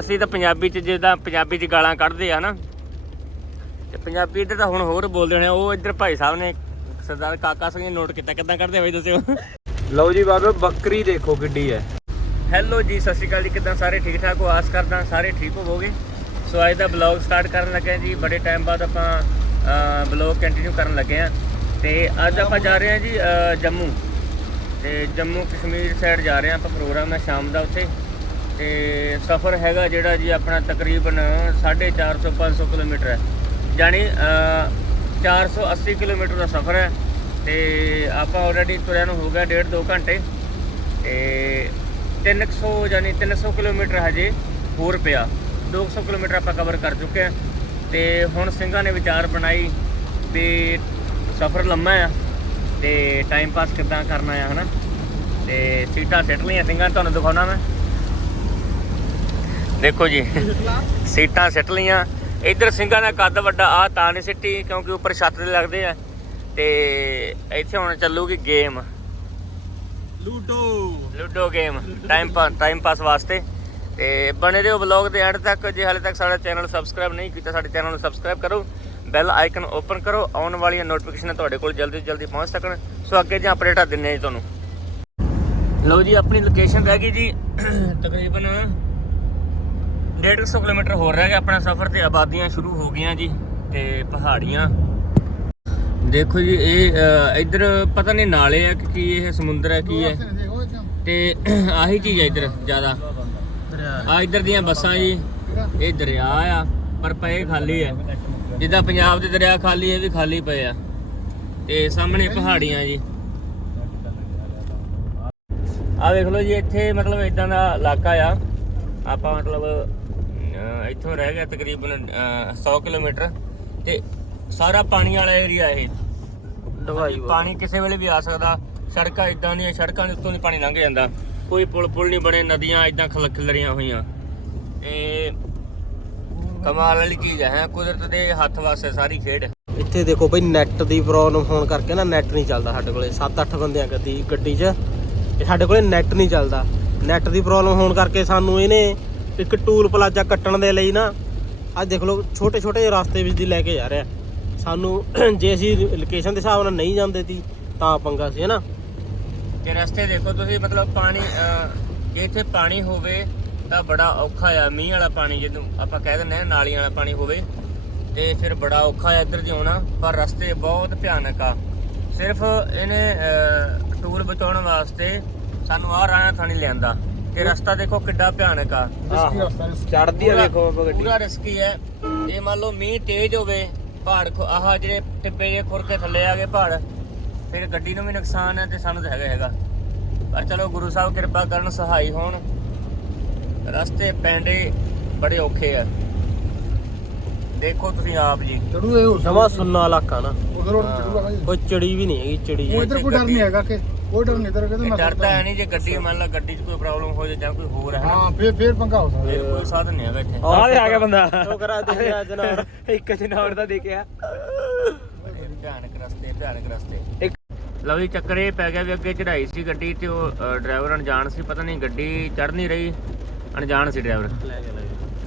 ਅਸੀਂ ਤਾਂ ਪੰਜਾਬੀ ਚ ਜਿੱਦਾਂ ਪੰਜਾਬੀ ਚ ਗਾਲਾਂ ਕੱਢਦੇ ਆ ਨਾ ਤੇ ਪੰਜਾਬੀ ਇੱਧਰ ਤਾਂ ਹੁਣ ਹੋਰ ਬੋਲਦੇ ਹੋਣੇ ਉਹ ਇੱਧਰ ਭਾਈ ਸਾਹਿਬ ਨੇ ਸਰਦਾਰ ਕਾਕਾ ਸਿੰਘ ਨੇ ਨੋਟ ਕੀਤਾ ਕਿੱਦਾਂ ਕੱਢਦੇ ਆ ਬਈ ਦੱਸਿਓ। ਲਓ ਜੀ ਬਾਬੇ ਬੱਕਰੀ ਦੇਖੋ ਕਿੱਡੀ ਹੈ। ਹੈਲੋ ਜੀ ਸਤਿ ਸ਼੍ਰੀ ਅਕਾਲ ਜੀ ਕਿੱਦਾਂ ਸਾਰੇ ਠੀਕ ਠਾਕ ਹੋ? ਆਸ ਕਰਦਾ ਸਾਰੇ ਠੀਕ ਹੋਵੋਗੇ। ਸੋ ਅੱਜ ਦਾ ਬਲੌਗ ਸਟਾਰਟ ਕਰਨ ਲੱਗੇ ਜੀ ਬੜੇ ਟਾਈਮ ਬਾਅਦ ਆਪਾਂ ਬਲੌਗ ਕੰਟੀਨਿਊ ਕਰਨ ਲੱਗੇ ਹਾਂ ਤੇ ਅੱਜ ਆਪਾਂ ਜਾ ਰਹੇ ਹਾਂ ਜੀ ਜੰਮੂ। ਤੇ ਜੰਮੂ ਕਸ਼ਮੀਰ ਸਾਈਡ ਜਾ ਰਹੇ ਹਾਂ ਆਪਾਂ ਪ੍ਰੋਗਰਾਮ ਹੈ ਸ਼ਾਮ ਦਾ ਉੱਥੇ। ਤੇ ਸਫ਼ਰ ਹੈਗਾ ਜਿਹੜਾ ਜੀ ਆਪਣਾ ਤਕਰੀਬਨ 450 500 ਕਿਲੋਮੀਟਰ ਹੈ। ਯਾਨੀ ਅ, 480 ਕਿਲੋਮੀਟਰ ਦਾ ਸਫ਼ਰ ਹੈ ਤੇ ਆਪਾਂ ਆਲਰੇਡੀ ਤੁਰਿਆ ਨੂੰ ਹੋ ਗਿਆ ਡੇਢ ਦੋ ਘੰਟੇ ਤੇ 300 ਯਾਨੀ 300 ਕਿਲੋਮੀਟਰ ਹਜੇ ਹੋਰ ਪਿਆ। 200 ਕਿਲੋਮੀਟਰ ਆਪਾਂ ਕਵਰ ਕਰ ਚੁੱਕੇ ਹਾਂ ਤੇ ਹੁਣ ਸਿੰਘਾਂ ਨੇ ਵਿਚਾਰ ਬਣਾਈ ਵੀ ਸਫ਼ਰ ਲੰਮਾ ਆ ਤੇ ਟਾਈਮ ਪਾਸ ਕਿੱਦਾਂ ਕਰਨਾ ਆ ਹਨਾ? ਤੇ ਸੀਟਾਂ ਸਿੱਟ ਲਈਆਂ ਸਿੰਘਾਂ ਤੁਹਾਨੂੰ ਦਿਖਾਉਣਾ ਮੈਂ। ਦੇਖੋ ਜੀ ਸੀਟਾਂ ਸਿੱਟ ਲਈਆਂ। ਇੱਧਰ ਸਿੰਘਾਂ ਦਾ ਕੱਦ ਵੱਡਾ ਆ ਤਾਂ ਨਹੀਂ ਸਿੱਟੀ ਕਿਉਂਕਿ ਉੱਪਰ ਛੱਤ ਤੇ ਲੱਗਦੇ ਆ। ਤੇ ਇੱਥੇ ਹੁਣ ਚੱਲੂਗੀ game. Ludo. Ludo game time pass time pass ਵਾਸਤੇ। ਤੇ ਬਣੇ ਰਹੋ ਵਲੌਗ ਦੇ ਐਂਡ ਤੱਕ। ਜੇ ਹਾਲੇ ਤੱਕ ਸਾਡਾ ਚੈਨਲ ਸਬਸਕ੍ਰਾਈਬ ਨਹੀਂ ਕੀਤਾ ਸਾਡੇ ਚੈਨਲ ਨੂੰ ਸਬਸਕ੍ਰਾਈਬ ਕਰੋ। ਬੈਲ ਆਈਕਨ ਓਪਨ ਕਰੋ। ਆਉਣ ਵਾਲੀਆਂ ਨੋਟੀਫਿਕੇਸ਼ਨਾਂ ਤੁਹਾਡੇ ਕੋਲ ਜਲਦੀ ਜਲਦੀ ਪਹੁੰਚ ਸਕਣ। ਸੋ ਅੱਗੇ ਜਾਂ ਅਪਡੇਟਾਂ ਦਿੰਨੇ ਆ ਜੀ ਤੁਹਾਨੂੰ। ਲਓ ਜੀ ਆਪਣੀ ਲੋਕੇਸ਼ਨ ਰਹਿ ਗਈ ਜੀ। ਤਕਰੀਬਨ 150 ਕਿਲੋਮੀਟਰ ਹੋਰ ਰਹਿ ਗਿਆ ਆਪਣਾ ਸਫ਼ਰ ਤੇ ਆਬਾਦੀਆਂ ਸ਼ੁਰੂ ਹੋ ਗਈਆਂ ਜੀ ਤੇ ਪਹਾੜੀਆਂ। ਦੇਖੋ ਜੀ ਇਹ ਅ, ਇੱਧਰ ਪਤਾ ਨਹੀਂ ਨਾਲੇ ਆ ਕਿ ਕੀ ਇਹ ਸਮੁੰਦਰ ਹੈ ਕੀ ਹੈ ਤੇ ਆਹੀ ਚੀਜ਼ ਹੈ ਇੱਧਰ ਜ਼ਿਆਦਾ। ਆ ਇੱਧਰ ਦੀਆਂ ਬੱਸਾਂ ਜੀ ਇਹ ਦਰਿਆ ਆ ਪਰ ਪਏ ਖਾਲੀ ਹੈ ਜਿੱਦਾਂ ਪੰਜਾਬ ਦੇ ਦਰਿਆ ਖਾਲੀ ਹੈ ਵੀ ਖਾਲੀ ਪਏ ਆ। ਤੇ ਸਾਹਮਣੇ ਪਹਾੜੀਆਂ ਜੀ। ਆ ਵੇਖ ਲਓ ਜੀ ਇੱਥੇ ਮਤਲਬ ਇਦਾਂ ਦਾ ਇਲਾਕਾ ਆ। ਆਪਾਂ ਮਤਲਬ ਇੱਥੋਂ ਰਹਿ ਗਿਆ ਤਕਰੀਬਨ ਅਹ, 100 ਕਿਲੋਮੀਟਰ ਤੇ ਸਾਰਾ ਪਾਣੀ ਵਾਲਾ ਏਰੀਆ ਇਹ। ਹਾਂਜੀ, ਪਾਣੀ ਕਿਸੇ ਵੇਲੇ ਵੀ ਆ ਸਕਦਾ। ਸੜਕਾਂ ਇਦਾਂ ਦੀਆਂ ਸੜਕਾਂ ਦੇ ਉੱਤੋਂ ਦੀ ਪਾਣੀ ਲੰਘ ਜਾਂਦਾ। ਕੋਈ ਪੁਲ ਪੁਲ ਨਹੀਂ ਬਣੇ ਨਦੀਆਂ ਇਦਾਂ ਖਿਲਰੀਆਂ ਹੋਈਆਂ। ਤੇ ਕਮਾਲ ਵਾਲੀ ਚੀਜ਼ ਹੈ ਕੁਦਰਤ ਦੇ ਹੱਥ ਵਾਸਤੇ ਸਾਰੀ ਖੇਡ। ਇੱਥੇ ਦੇਖੋ ਬਈ ਨੈਟ ਦੀ ਪ੍ਰੋਬਲਮ ਹੋਣ ਕਰਕੇ ਨਾ ਨੈਟ ਨਹੀਂ ਚੱਲਦਾ ਸਾਡੇ ਕੋਲੇ। 7-8 ਬੰਦਿਆਂ ਗੱਡੀ ਗੱਡੀ 'ਚ ਤੇ ਸਾਡੇ ਕੋਲੇ ਨੈਟ ਨਹੀਂ ਚੱਲਦਾ। ਨੈਟ ਦੀ ਪ੍ਰੋਬਲਮ ਹੋਣ ਕਰਕੇ ਸਾਨੂੰ ਇਹਨੇ ਇੱਕ ਟੂਲ ਪਲਾਜ਼ਾ ਕੱਟਣ ਦੇ ਲਈ ਨਾ ਅੱਜ ਦੇਖ ਲਓ ਛੋਟੇ ਛੋਟੇ ਰਸਤੇ ਵਿੱਚ ਦੀ ਲੈ ਕੇ ਜਾ ਰਿਹਾ। ਸਾਨੂੰ ਜੇ ਅਸੀਂ ਲੋਕੇਸ਼ਨ ਦੇ ਹਿਸਾਬ ਨਾਲ ਨਹੀਂ ਜਾਂਦੇ ਸੀ ਤਾਂ ਪੰਗਾ ਸੀ ਹੈਨਾ? ਤੇ ਰਸਤੇ ਦੇਖੋ ਤੁਸੀਂ ਮਤਲਬ ਪਾਣੀ ਜੇ ਇੱਥੇ ਪਾਣੀ ਹੋਵੇ ਤਾਂ ਬੜਾ ਔਖਾ ਆ। ਮੀਂਹ ਵਾਲਾ ਪਾਣੀ ਜਿਹਨੂੰ ਆਪਾਂ ਕਹਿ ਦਿੰਦੇ ਆ ਨਾਲੀਆਂ ਵਾਲਾ ਪਾਣੀ ਹੋਵੇ ਤੇ ਫਿਰ ਬੜਾ ਔਖਾ ਆ ਇੱਧਰ ਦੀ ਆਉਣਾ। ਪਰ ਰਸਤੇ ਬਹੁਤ ਭਿਆਨਕ ਆ। ਸਿਰਫ ਇਹਨੇ ਅਹ, ਟੂਲ ਬਚਾਉਣ ਵਾਸਤੇ ਸਾਨੂੰ ਆਹ ਰਾਣਾ ਥਾਣੀ ਲਿਆਂਦਾ। ਤੇ ਰਸਤਾ ਦੇਖੋ ਕਿੱਡਾ ਭਿਆਨਕ ਆ। ਚੜਦੀ ਆ ਪੂਰਾ- ਦੇਖੋ ਆਪਾਂ ਗੱਡੀ। ਪੂਰਾ ਰਿਸਕੀ ਹੈ। ਜੇ ਮੰਨ ਲਓ ਮੀਂਹ ਤੇਜ਼ ਹੋਵੇ ਪਹਾੜ ਖੁ- ਆਹ ਜਿਹੜੇ ਟਿੱਬੇ ਜੇ ਖੁਰ ਕੇ ਥੱਲੇ ਆ ਗਏ ਪਹਾੜ ਫਿਰ ਗੱਡੀ ਨੂੰ ਵੀ ਨੁਕਸਾਨ ਹੈ ਤੇ ਸਾਨੂੰ ਤਾਂ ਹੈਗਾ ਹੈਗਾ। ਪਰ ਚਲੋ ਗੁਰੂ ਸਾਹਿਬ ਕਿਰਪਾ ਕਰਨ ਸਹਾਈ ਹੋਣ। ਰਸਤੇ ਪੈਂਡੇ ਬੜੇ ਔਖੇ ਆ। ਦੇਖੋ ਤੁਸੀਂ ਆਪ ਜੀ। ਚੜੂ ਇਹ ਜਮਾ ਸੁੰਨਾ ਇਲਾਕਾ ਨਾ। ਉਧਰ ਉਹ ਚੜੂਗਾ ਭਾਈ ਕੋਈ ਚੜੀ ਵੀ ਨਹੀਂ ਹੈਗੀ ਚੜੀ ਉਹ ਇਧਰ ਕੋਈ ਡਰ ਨਹੀਂ ਹੈਗਾ ਕਿ ਕੋਈ ਡਰ ਨਹੀਂ ਇਧਰ ਕਹਿੰਦੇ ਇਹ ਮੈਂ ਡਰ ਤਾਂ ਹੈ ਨਹੀਂ ਜੇ ਗੱਡੀ ਮੰਨ ਲਾ ਗੱਡੀ 'ਚ ਕੋਈ ਪ੍ਰੋਬਲਮ ਹੋ ਜਾਏ ਜਾਂ ਕੋਈ ਹੋਰ ਹੈ ਹਾਂ ਫੇਰ ਫੇਰ ਪੰਗਾ ਹੋ ਸਕਦਾ। ਫਿਰ ਕੋਈ ਸਾਧਨ ਨਹੀਂ ਹੈਗਾ ਇੱਥੇ। ਆਹ ਆ ਗਿਆ ਬੰਦਾ। ਉਹ ਕਰਾ ਦੇ ਜਨਾਬ। ਇੱਕ ਜਨਾਬ ਦਾ ਦੇਖਿਆ। ਭਿਆਨਕ ਰਸਤੇ ਭਿਆਨਕ ਰਸਤੇ। ਇੱਕ ਲਓ ਜੀ ਚੱਕਰ ਇਹ ਪੈ ਗਿਆ ਵੀ ਅੱਗੇ ਚੜਾਈ ਸੀ ਗੱਡੀ ਤੇ ਉਹ ਡਰਾਈਵਰ ਅਣਜਾਣ ਸੀ ਪਤਾ ਨਹੀਂ ਗੱਡੀ ਚੜ ਨਹੀਂ ਰਹੀ। ਅਣਜਾਣ ਸੀ ਡਰਾਈਵਰ।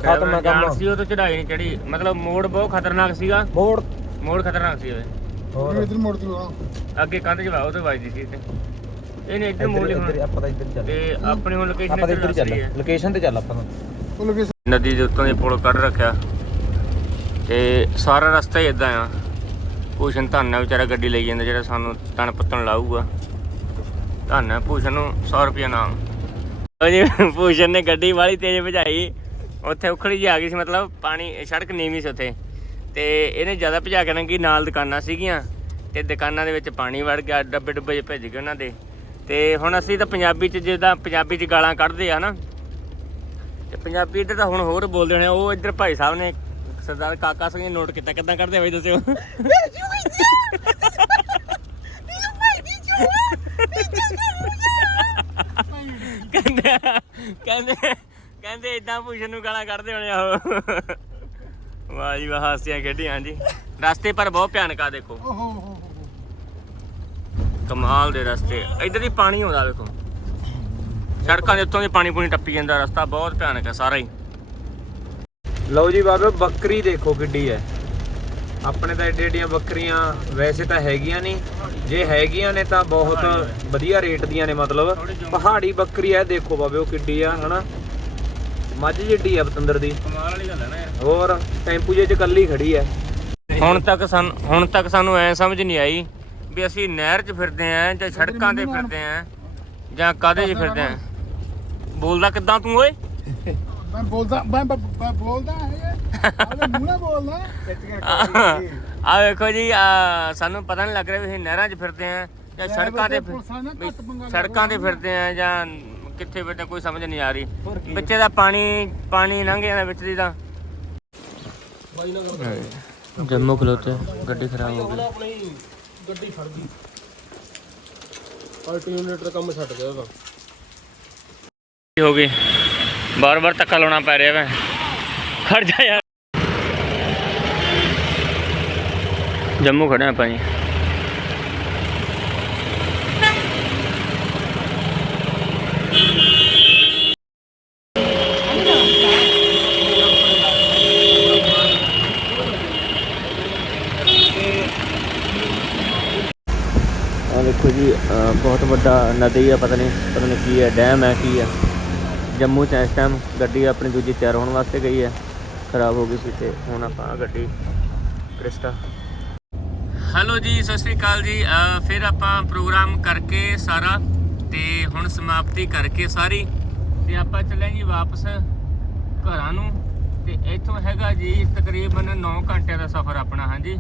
ਖਤਮ ਕੰਮ ਸੀ ਉਹ ਤਾਂ ਚੜਾਈ ਨਹੀਂ ਚੜੀ ਮਤਲਬ ਮੋੜ ਬਹੁਤ ਖਤਰਨਾਕ ਸੀਗਾ। ਮੋੜ। ਮੋੜ ਖਤਰਨਾਕ ਸੀ ਉਹਦੇ। ਹੋਰ। ਇਧਰ ਮੁੜ ਤੂੰ ਹਾਂ ਅੱਗੇ ਕੰਧ ਜਵਾ ਉਹ ਤੇ ਵੱਜਦੀ ਸੀ ਤੇ ਇਹਨੇ ਇੱਧਰ ਮੋੜ ਲਈ ਹੁਣ ਆਪਾਂ ਤਾਂ ਇੱਧਰ ਚੱਲ ਤੇ ਆਪਣੀ ਹੁਣ ਲੋਕੇਸ਼ਨ ਆਪਾਂ ਤਾਂ ਇੱਧਰ ਚੱਲ ਲੋਕੇਸ਼ਨ ਤੇ ਚੱਲ ਆਪਾਂ ਤਾਂ। ਉਹ ਲੋਕੇ ਨਦੀ ਦੇ ਉੱਤੋਂ ਦੀ ਪੁਲ ਕੱਢ ਰੱਖਿਆ। ਤੇ ਸਾਰਾ ਰਸਤਾ ਹੀ ਇਦਾਂ ਆ। ਭੂਸ਼ਣ ਧੰਨਾ ਵਿਚਾਰਾ ਗੱਡੀ ਲਈ ਜਾਂਦਾ ਜਿਹੜਾ ਸਾਨੂੰ ਤਣ ਪੱਤਣ ਲਾਊਗਾ। ਧੰਨਾ ਭੂਸ਼ਣ ਨੂੰ 100 ਰੁਪਏ ਨਾਮ। ਉਹ ਜੀ ਭੂਸ਼ਣ ਨੇ ਗੱਡੀ ਵਾਲੀ ਤੇਜ਼ ਭਜਾਈ। ਉੱਥੇ ਉਖੜੀ ਜੀ ਆ ਗਈ ਸੀ ਮਤਲਬ ਪਾਣੀ ਸੜਕ ਨੀਵੀਂ ਸੀ ਉੱਥੇ। ਤੇ ਇਹਨੇ ਜ਼ਿਆਦਾ ਭਜਾ ਕੇ ਨੰਗੀ ਨਾਲ ਦੁਕਾਨਾਂ ਸੀਗੀਆਂ। ਤੇ ਦੁਕਾਨਾਂ ਦੇ ਵਿੱਚ ਪਾਣੀ ਵੜ ਗਿਆ ਡੱਬੇ ਡੁੱਬੇ ਭਿੱਜ ਗਏ ਉਹਨਾਂ ਦੇ। ਤੇ ਹੁਣ ਅਸੀਂ ਤਾਂ ਪੰਜਾਬੀ 'ਚ ਜਿੱਦਾਂ ਪੰਜਾਬੀ 'ਚ ਗਾਲਾਂ ਕੱਢਦੇ ਆ ਨਾ ਤੇ ਪੰਜਾਬੀ ਇੱਧਰ ਤਾਂ ਹੁਣ ਹੋਰ ਬੋਲਦੇ ਹੋਣੇ ਉਹ ਇੱਧਰ ਭਾਈ ਸਾਹਿਬ ਨੇ ਸਰਦਾਰ ਕਾਕਾ ਸਿੰਘ ਨੇ ਨੋਟ ਕੀਤਾ। ਕਿੱਦਾਂ ਕੱਢਦੇ ਆ ਬਈ ਦੱਸਿਓ? ਕਹਿੰਦੇ ਕਹਿੰਦੇ ਕਹਿੰਦੇ ਇਦਾਂ ਪੁੱਛਣ ਨੂੰ ਗਾਲਾਂ ਕੱਢਦੇ ਹੋਣੇ ਆ ਉਹ। ਵਾਹ ਜੀ ਵਾਹ, ਹਾਸੀਆਂ ਖੇਡੀਆਂ ਜੀ ਰਸਤੇ ਪਰ ਬਹੁਤ ਭਿਆਨਕ ਆ, ਦੇਖੋ। ਓਹ। ਕਮਾਲ ਦੇ ਰਸਤੇ। ਇੱਧਰ ਹੀ ਪਾਣੀ ਆਉਂਦਾ ਵੇਖੋ ਸੜਕਾਂ ਦੇ ਉੱਤੋਂ ਦੀ ਪਾਣੀ ਪੂਣੀ ਟੱਪੀ ਜਾਂਦਾ ਰਸਤਾ ਬਹੁਤ ਭਿਆਨਕ ਹੈ ਸਾਰਾ ਹੀ। ਲਓ ਜੀ ਬਾਬੇ ਬੱਕਰੀ ਦੇਖੋ ਕਿੱਡੀ ਹੈ। ਆਪਣੇ ਤਾਂ ਏਡੀ ਏਡੀਆਂ ਬੱਕਰੀਆਂ ਵੈਸੇ ਤਾਂ ਹੈਗੀਆਂ ਨਹੀਂ। ਜੇ ਹੈਗੀਆਂ ਨੇ ਤਾਂ ਬਹੁਤ ਵਧੀਆ ਰੇਟ ਦੀਆਂ ਨੇ ਮਤਲਬ। ਪਹਾੜੀ ਬੱਕਰੀ ਹੈ ਦੇਖੋ ਬਾਬੇ ਉਹ ਕਿੱਡੀ ਆ ਹਨਾ। ਮੱਝ ਜਿੱਡੀ ਆ ਬਤੰਦਰ ਦੀ। ਕਮਾਲ ਵਾਲੀ ਗੱਲ ਹੈ ਨਾ ਯਾਰ ਹੋਰ ਟੈਂਪੂ ਜੇ ਚ ਕੱਲੀ ਖੜੀ ਹੈ। ਹੁਣ ਤੱਕ ਸਾਨੂੰ ਹੁਣ ਤੱਕ ਸਾਨੂੰ ਐ ਸਮਝ ਨਹੀਂ ਆਈ ਵੀ ਅਸੀਂ ਨਹਿਰ 'ਚ ਫਿਰਦੇ ਆਂ ਜਾਂ ਸੜਕਾਂ ਤੇ ਫਿਰਦੇ ਆਂ ਜਾਂ ਕਾਦੇ 'ਚ ਫਿਰਦੇ ਆਂ? ਬੋਲਦਾ ਕਿੱਦਾਂ ਤੂੰ ਓਏ? ਮੈਂ ਬੋਲਦਾ ਮੈਂ ਬੋਲਦਾ ਹੈ ਆਲੇ ਮੂੰਹ ਨਾਲ ਬੋਲਦਾ। ਆ ਵੇਖੋ ਜੀ ਆ ਸਾਨੂੰ ਪਤਾ ਨਹੀਂ ਲੱਗ ਰਿਹਾ ਵੀ ਅਸੀਂ ਨਹਿਰਾਂ 'ਚ ਫਿਰਦੇ ਆਂ ਜਾਂ ਸੜਕਾਂ ਤੇ ਸੜਕਾਂ ਤੇ ਫਿਰਦੇ ਆਂ ਜਾਂ ਕਿੱਥੇ ਫਿਰਦੇ ਆਂ, ਕੋਈ ਸਮਝ ਨਹੀਂ ਆ ਰਹੀ। ਵਿੱਚੇ ਦਾ ਪਾਣੀ ਪਾਣੀ ਲੰਘ ਜਾਂਦਾ ਵਿੱਚ ਦੀ ਤਾਂ। ਜੰਮੂ ਖਲੋਤੇ ਗੱਡੀ ਖਰਾਬ ਹੋ ਗਈ। ਆਪਣੀ ਗੱਡੀ ਫੜ ਗਈ। ਅਲਟਰਨੇਟਰ ਕੰਮ ਛੱਡ ਗਿਆ ਉਹਦਾ। ਹੋ ਗਈ? ਬਾਰ ਬਾਰ ਧੱਕਾ ਲਾਉਣਾ ਪੈ ਰਿਹਾ ਵੈ। ਖੜ ਜਾ ਯਾਰ। ਜੰਮੂ ਖੜੇ ਆਪਾਂ ਜੀ। ਦੇਖੋ ਜੀ ਬਹੁਤ ਵੱਡਾ ਨਦੀ ਆ, ਪਤਾ ਨਹੀਂ ਪਤਾ ਨਹੀਂ ਕੀ ਹੈ ਡੈਮ ਹੈ ਕੀ ਹੈ ਜੰਮੂ ਚ ਇਸ ਟਾਈਮ ਗੱਡੀ ਆਪਣੀ ਦੂਜੀ ਤਿਆਰ ਹੋਣ ਵਾਸਤੇ ਗਈ ਹੈ ਖਰਾਬ ਹੋ ਗਈ ਸੀ ਤੇ ਹੁਣ ਆਪਾਂ ਗੱਡੀ, ਕ੍ਰਿਸਟਾ। ਹੈਲੋ ਜੀ, ਸਤਿ ਸ੍ਰੀ ਅਕਾਲ ਜੀ। ਫਿਰ ਆਪਾਂ ਪ੍ਰੋਗਰਾਮ ਕਰਕੇ ਸਾਰਾ ਤੇ ਹੁਣ ਸਮਾਪਤੀ ਕਰਕੇ ਸਾਰੀ। ਤੇ ਆਪਾਂ ਚੱਲੇ ਜੀ ਵਾਪਸ ਘਰਾਂ ਨੂੰ। ਤੇ ਇੱਥੋਂ ਹੈਗਾ ਜੀ ਤਕਰੀਬਨ 9 ਘੰਟਿਆਂ ਦਾ ਸਫ਼ਰ ਆਪਣਾ, ਹਾਂਜੀ।